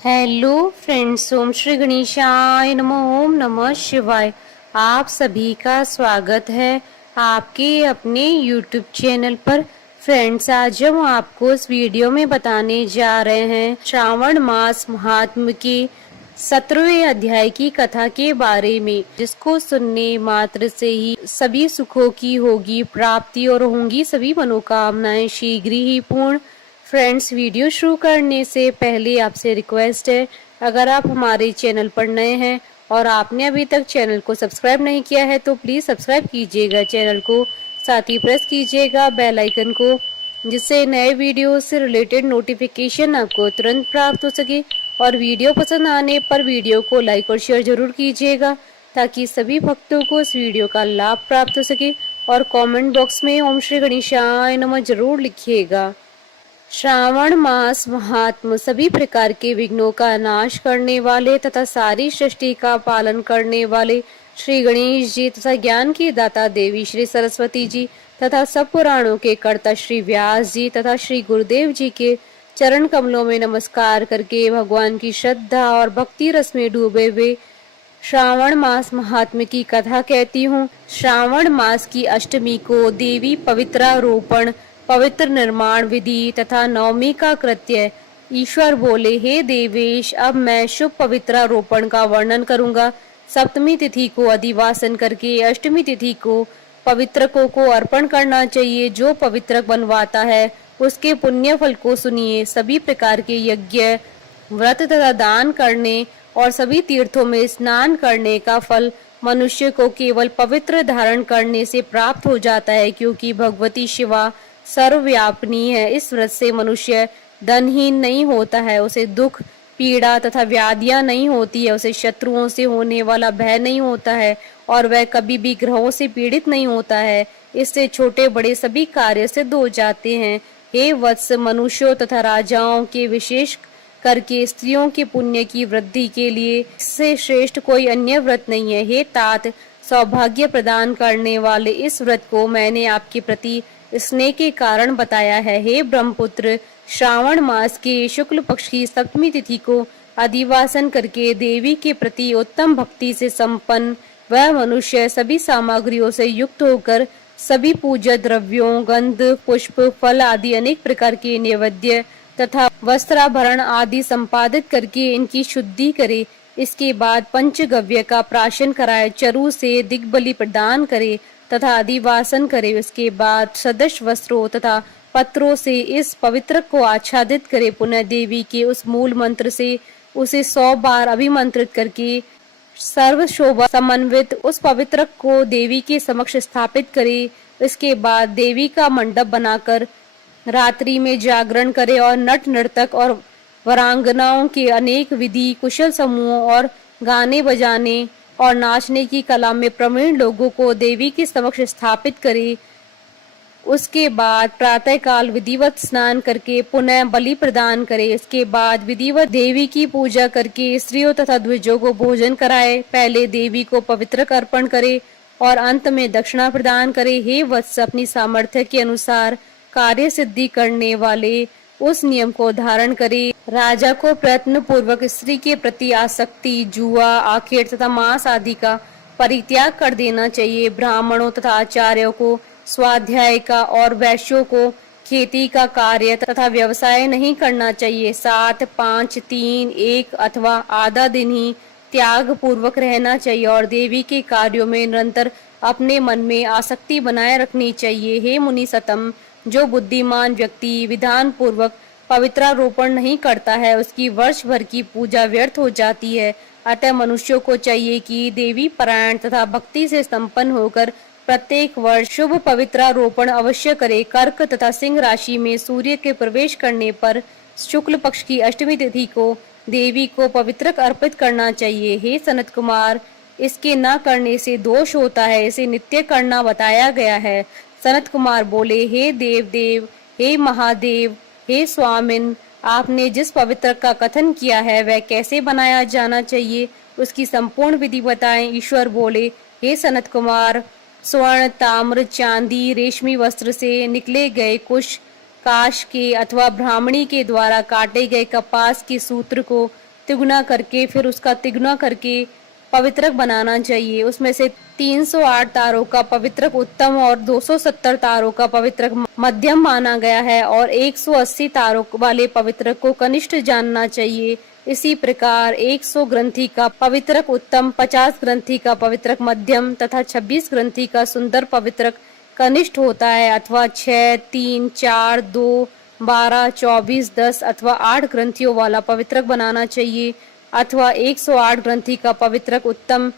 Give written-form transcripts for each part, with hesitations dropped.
Hello friends, ओम श्री गणेशाय नमः। ओम नमः शिवाय। आप सभी का स्वागत है आपके अपने यूट्यूब चैनल पर। फ्रेंड्स, आज हम आपको इस वीडियो में बताने जा रहे हैं श्रावण मास महात्म के 17वें अध्याय की कथा के बारे में, जिसको सुनने मात्र से ही सभी सुखों की होगी प्राप्ति और होंगी सभी मनोकामनाएं शीघ्र ही पूर्ण। फ्रेंड्स, वीडियो शुरू करने से पहले आपसे रिक्वेस्ट है, अगर आप हमारे चैनल पर नए हैं और आपने अभी तक चैनल को सब्सक्राइब नहीं किया है तो प्लीज़ सब्सक्राइब कीजिएगा चैनल को, साथ ही प्रेस कीजिएगा बेल आइकन को, जिससे नए वीडियो से रिलेटेड नोटिफिकेशन आपको तुरंत प्राप्त हो सके। और वीडियो पसंद आने पर वीडियो को लाइक और शेयर जरूर कीजिएगा, ताकि सभी भक्तों को इस वीडियो का लाभ प्राप्त हो सके। और कमेंट बॉक्स में ओम श्री गणेशाय नमः जरूर लिखिएगा। श्रावण मास महात्म सभी प्रकार के विघ्नों का नाश करने वाले तथा सारी सृष्टि का पालन करने वाले श्री गणेश जी तथा ज्ञान की दाता देवी श्री सरस्वती जी तथा सब पुराणों के कर्ता श्री व्यास जी तथा श्री गुरुदेव जी के चरण कमलों में नमस्कार करके भगवान की श्रद्धा और भक्ति रस में डूबे हुए श्रावण मास महात्म्य की कथा कहती हूँ। श्रावण मास की अष्टमी को देवी पवित्रारोपण, पवित्र निर्माण विधि तथा नवमी का कृत्य। ईश्वर बोले, हे देवेश, अब मैं शुभ पवित्रारोपण का वर्णन करूंगा। सप्तमी तिथि को अधिवासन करके अष्टमी तिथि को पवित्रकों को अर्पण करना चाहिए। जो पवित्रक बनवाता है उसके पुण्य फल को सुनिए। सभी प्रकार के यज्ञ, व्रत तथा दान करने और सभी तीर्थों में स्नान करने का फल मनुष्य को केवल पवित्र धारण करने से प्राप्त हो जाता है, क्योंकि भगवती शिवा सर्वव्यापिनी है। इस व्रत से मनुष्य धनहीन नहीं होता है, उसे दुख पीड़ा तथा व्याधियां नहीं होती है, उसे शत्रुओं से होने वाला भय नहीं होता है और वह कभी भी ग्रहों से पीड़ित नहीं होता है। इससे छोटे बड़े सभी कार्य सिद्ध हो जाते हैं। हे वत्स, मनुष्यों तथा राजाओं के विशेष करके स्त्रियों के पुण्य की वृद्धि के लिए इससे श्रेष्ठ कोई अन्य व्रत नहीं है। हे तात, सौभाग्य प्रदान करने वाले इस व्रत को मैंने आपके प्रति स्नेह के कारण बताया है। हे ब्रह्मपुत्र, श्रावण मास के शुक्ल पक्ष की सप्तमी तिथि को अधिवासन करके देवी के प्रति उत्तम भक्ति से संपन्न वह मनुष्य सभी सामग्रियों से युक्त होकर सभी पूजा द्रव्यों, गंध, पुष्प, फल आदि अनेक प्रकार के नैवेद्य तथा वस्त्राभरण आदि संपादित करके इनकी शुद्धि करे। इसके बाद पंचगव्य का प्राशन कराए, चरु से दिग्बलि प्रदान करे तथा अधिवासन करे। उसके बाद सदस्य वस्त्रों तथा पत्रों से इस पवित्र को आच्छादित करे। पुनः देवी के उस मूल मंत्र से उसे 100 बार अभिमंत्रित करके सर्व शोभा समन्वित उस पवित्र को देवी के समक्ष स्थापित करे। इसके बाद देवी का मंडप बनाकर रात्रि में जागरण करे और नट नर्तक और वरांगनाओं के अनेक विधि कुशल समूहों और गाने बजाने और नाचने की कला में प्रवीण लोगों को देवी के समक्ष स्थापित करे। उसके बाद प्रातः काल विधिवत स्नान करके पुनः बलि प्रदान करे। इसके बाद विधिवत देवी की पूजा करके स्त्रियों तथा द्विजों को भोजन कराए। पहले देवी को पवित्र अर्पण करे और अंत में दक्षिणा प्रदान करे। हे वत्स, अपनी सामर्थ्य के अनुसार कार्य सिद्धि करने वाले उस नियम को धारण करे। राजा को प्रयत्न पूर्वक स्त्री के प्रति आसक्ति, जुआ, आखेट तथा मांस आदि का परित्याग कर देना चाहिए। ब्राह्मणों तथा आचार्यों को स्वाध्याय का और वैश्यों को खेती का कार्य तथा व्यवसाय नहीं करना चाहिए। 7, 5, 3, 1 अथवा आधा दिन ही त्याग पूर्वक रहना चाहिए और देवी के कार्यों में निरंतर अपने मन में आसक्ति बनाए रखनी चाहिए। हे मुनि सतम, जो बुद्धिमान व्यक्ति विधान पूर्वक पवित्रारोपण नहीं करता है उसकी वर्ष भर की पूजा व्यर्थ हो जाती है। अतः मनुष्यों को चाहिए कि देवी परायण तथा भक्ति से संपन्न होकर प्रत्येक वर्ष शुभ पवित्रारोपण अवश्य करे। कर्क तथा सिंह राशि में सूर्य के प्रवेश करने पर शुक्ल पक्ष की अष्टमी तिथि को देवी को पवित्रक अर्पित करना चाहिए। हे सनत कुमार, इसके न करने से दोष होता है, इसे नित्य करना बताया गया है। सनत कुमार बोले, हे देव देव, हे महादेव, हे स्वामिन, आपने जिस पवित्र का कथन किया है वह कैसे बनाया जाना चाहिए, उसकी संपूर्ण विधि बताएं। ईश्वर बोले, हे सनत कुमार, स्वर्ण, ताम्र, चांदी, रेशमी वस्त्र से निकले गए कुश, काश के अथवा ब्राह्मणी के द्वारा काटे गए कपास के सूत्र को तिगुना करके फिर उसका तिगुना करके पवित्रक बनाना चाहिए। उसमें से 308 तारों का पवित्रक उत्तम और 270 तारों का पवित्रक मध्यम माना गया है और 180 तारों वाले पवित्रक को कनिष्ठ जानना चाहिए। इसी प्रकार 100 ग्रंथि का पवित्रक उत्तम, 50 ग्रंथि का पवित्रक मध्यम तथा 26 ग्रंथि का सुंदर पवित्रक कनिष्ठ होता है, अथवा 6, 3, 4, 2, 12, 24, 10 अथवा 8 ग्रंथियों वाला पवित्रक बनाना चाहिए, अथवा 108 ग्रंथि का पवित्रक उत्तम,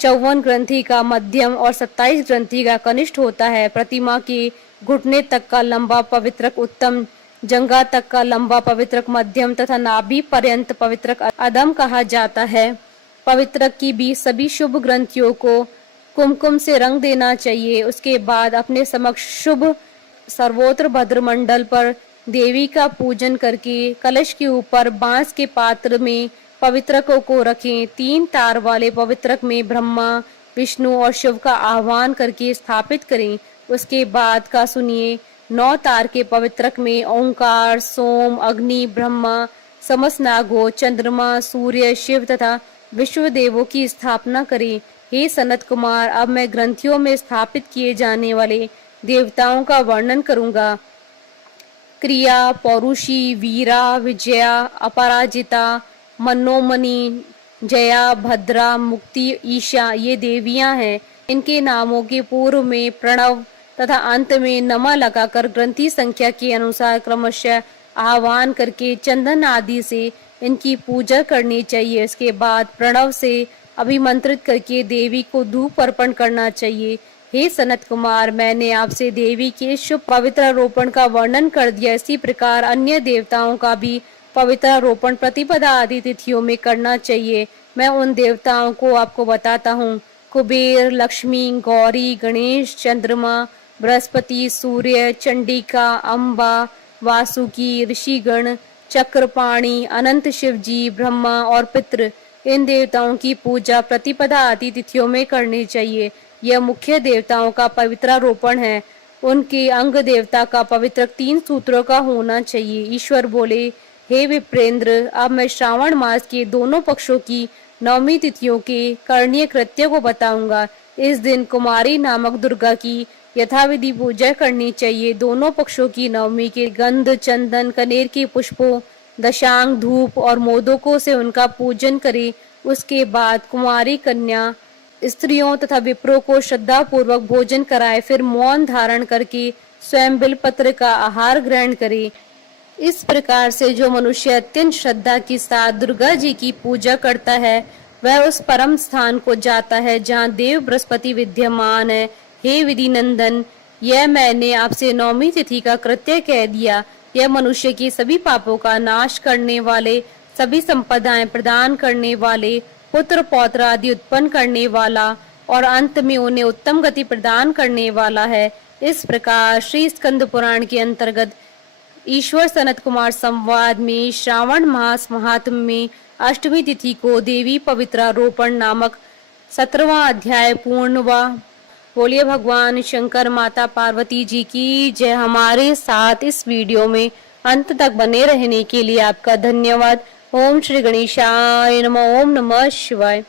54 ग्रंथि का मध्यम और 27 ग्रंथि का कनिष्ठ होता है। प्रतिमा के घुटने तक का लंबा पवित्रक उत्तम, जंघा तक का लंबा पवित्रक मध्यम तथा नाभि पर्यंत पवित्रक अधम कहा जाता है। पवित्रक की भी सभी शुभ ग्रंथियों को कुमकुम से रंग देना चाहिए। उसके बाद अपने समक्ष शुभ सर्वोत्र भद्र मंडल पर देवी का पूजन करके कलश के ऊपर बांस के पात्र में पवित्रकों को रखें। 3 तार वाले पवित्रक में ब्रह्मा, विष्णु और शिव का आह्वान करके स्थापित करें। उसके बाद का सुनिए, 9 तार के पवित्रक में ओंकार, सोम, अग्नि, ब्रह्मा, समस्त नागों, चंद्रमा, सूर्य, शिव तथा विश्व देवों की स्थापना करें। हे सनत कुमार, अब मैं ग्रंथियों में स्थापित किए जाने वाले देवताओं का वर्णन करूंगा। क्रिया, पौरुषी, वीरा, विजया, अपराजिता, मनोमणि, जया, भद्रा, मुक्ति, ईशा ये देवियां हैं। इनके नामों के पूर्व में प्रणव तथा अंत में नमा लगाकर ग्रंथि संख्या के अनुसार क्रमशः आह्वान करके चंदन आदि से इनकी पूजा करनी चाहिए। इसके बाद प्रणव से अभिमंत्रित करके देवी को धूप अर्पण करना चाहिए। हे सनत कुमार, मैंने आपसे देवी के शुभ पवित्रारोपण का वर्णन कर दिया। इसी प्रकार अन्य देवताओं का भी पवित्रारोपण प्रतिपदा आदि तिथियों में करना चाहिए। मैं उन देवताओं को आपको बताता हूँ। कुबेर, लक्ष्मी, गौरी, गणेश, चंद्रमा, बृहस्पति, सूर्य, चंडिका, अम्बा, वासुकी, ऋषिगण, चक्रपाणी, अनंत शिव जी, ब्रह्मा और पितृ, इन देवताओं की पूजा प्रतिपदा आदि तिथियों में करनी चाहिए। यह मुख्य देवताओं का पवित्रारोपण है। उनके अंग देवता का पवित्र 3 सूत्रों का होना चाहिए। ईश्वर बोले, हे विप्रेंद्र, अब मैं श्रावण मास के दोनों पक्षों की 9वीं तिथियों के करणीय कृत्य को बताऊंगा। इस दिन कुमारी नामक दुर्गा की यथाविधि पूजा करनी चाहिए। दोनों पक्षों की नवमी के गंध, चंदन, कनेर के पुष्पों, दशांग, धूप और मोदकों से उनका पूजन करें। उसके बाद कुमारी कन्या स्त्रियों तथा विप्रों को श्रद्धा पूर्वक भोजन कराए, फिर मौन धारण करके स्वयं बिलपत्र का आहार ग्रहण करे। इस प्रकार से जो मनुष्य अत्यंत श्रद्धा के साथ दुर्गा जी की पूजा करता है, वह उस परम स्थान को जाता है जहाँ देव बृहस्पति विद्यमान है। हे विधि नंदन, यह मैंने आपसे 9वीं तिथि का कृत्य कह दिया। यह मनुष्य के सभी पापों का नाश करने वाले, सभी संपदाएं प्रदान करने वाले, पुत्र पौत्र आदि उत्पन्न करने वाला और अंत में उन्हें उत्तम गति प्रदान करने वाला है। इस प्रकार श्री स्कंद पुराण के अंतर्गत ईश्वर सनत कुमार संवाद में श्रावण मास महात्म में अष्टमी तिथि को देवी पवित्रारोपण नामक 17वां अध्याय पूर्ण हुआ। बोलिए भगवान शंकर माता पार्वती जी की जय। हमारे साथ इस वीडियो में अंत तक बने रहने के लिए आपका धन्यवाद। ओम श्री गणेशाय नमः। ओम नमः शिवाय।